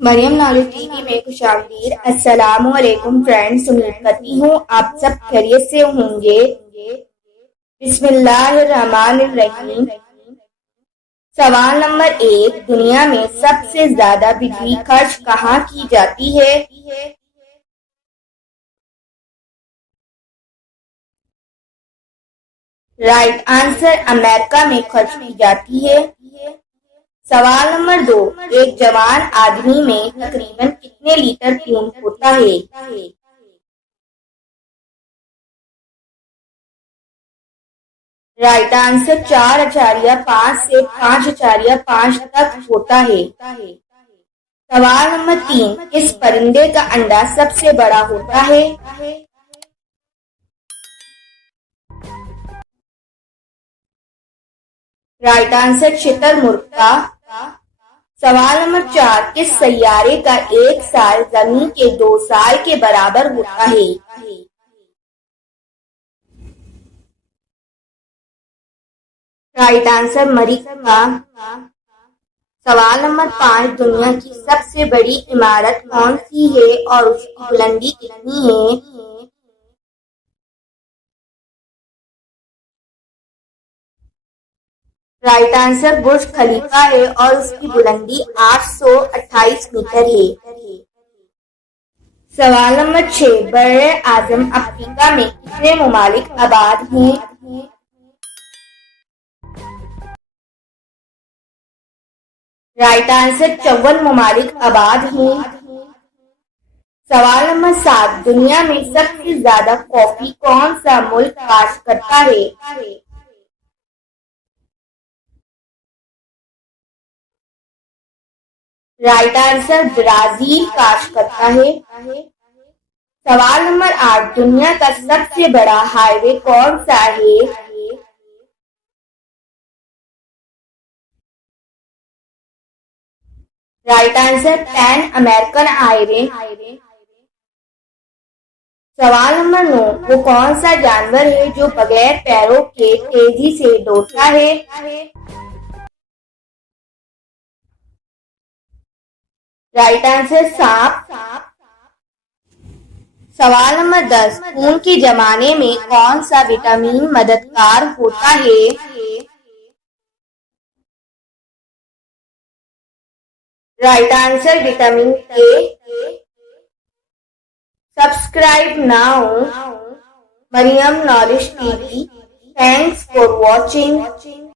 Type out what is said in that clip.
Maryam knowledge TV में खुशामदीद। अस्सलामुअलैकुम friends, उम्मीद करती हूँ आप सब खैरियत से होंगे। बिस्मिल्लाहिर्रहमानिर्रहीम। सवाल नंबर 1, दुनिया में सबसे ज्यादा बिजली खर्च कहाँ की जाती है? राइट आंसर, अमेरिका में खर्च की जाती है। सवाल नंबर 2, एक जवान आदमी में तकरीबन कितने लीटर खून होता है? राइट आंसर, 4.5 से 5.5 तक होता है। सवाल नंबर 3, किस परिंदे का अंडा सबसे बड़ा होता है? राइट आंसर, शुतुरमुर्ग का। सवाल नंबर 4, किस सैयारे का एक साल जमीन के 2 साल के बराबर होता है? राइट आंसर, मरीख का। सवाल नंबर 5, दुनिया की सबसे बड़ी इमारत कौन सी है और उसकी बुलंदी कितनी है? राइट आंसर, बुर्ज खलीफा है और उसकी बुलंदी 828 मीटर है। सवाल नंबर 6, बर्रे आजम अफ्रीका में कितने ममालिक आबाद हैं? राइट आंसर, 54 ममालिक आबाद हैं। सवाल नंबर 7, दुनिया में सबसे ज्यादा कॉफी कौन सा मुल्क काश्त करता है? राइट आंसर, ब्राजील काश्त करता है। सवाल नंबर 8, दुनिया का सबसे बड़ा हाईवे कौन सा है? Right answer, pan American highway. सवाल नंबर 9, वो कौन सा जानवर है जो बगैर पैरों के तेजी से दौड़ता है? राइट आंसर, सांप। सवाल नंबर 10, खून के जमाने में कौन सा विटामिन मददगार होता है? Right answer, vitamin A. Subscribe now Mariyam knowledge TV. Thanks for watching.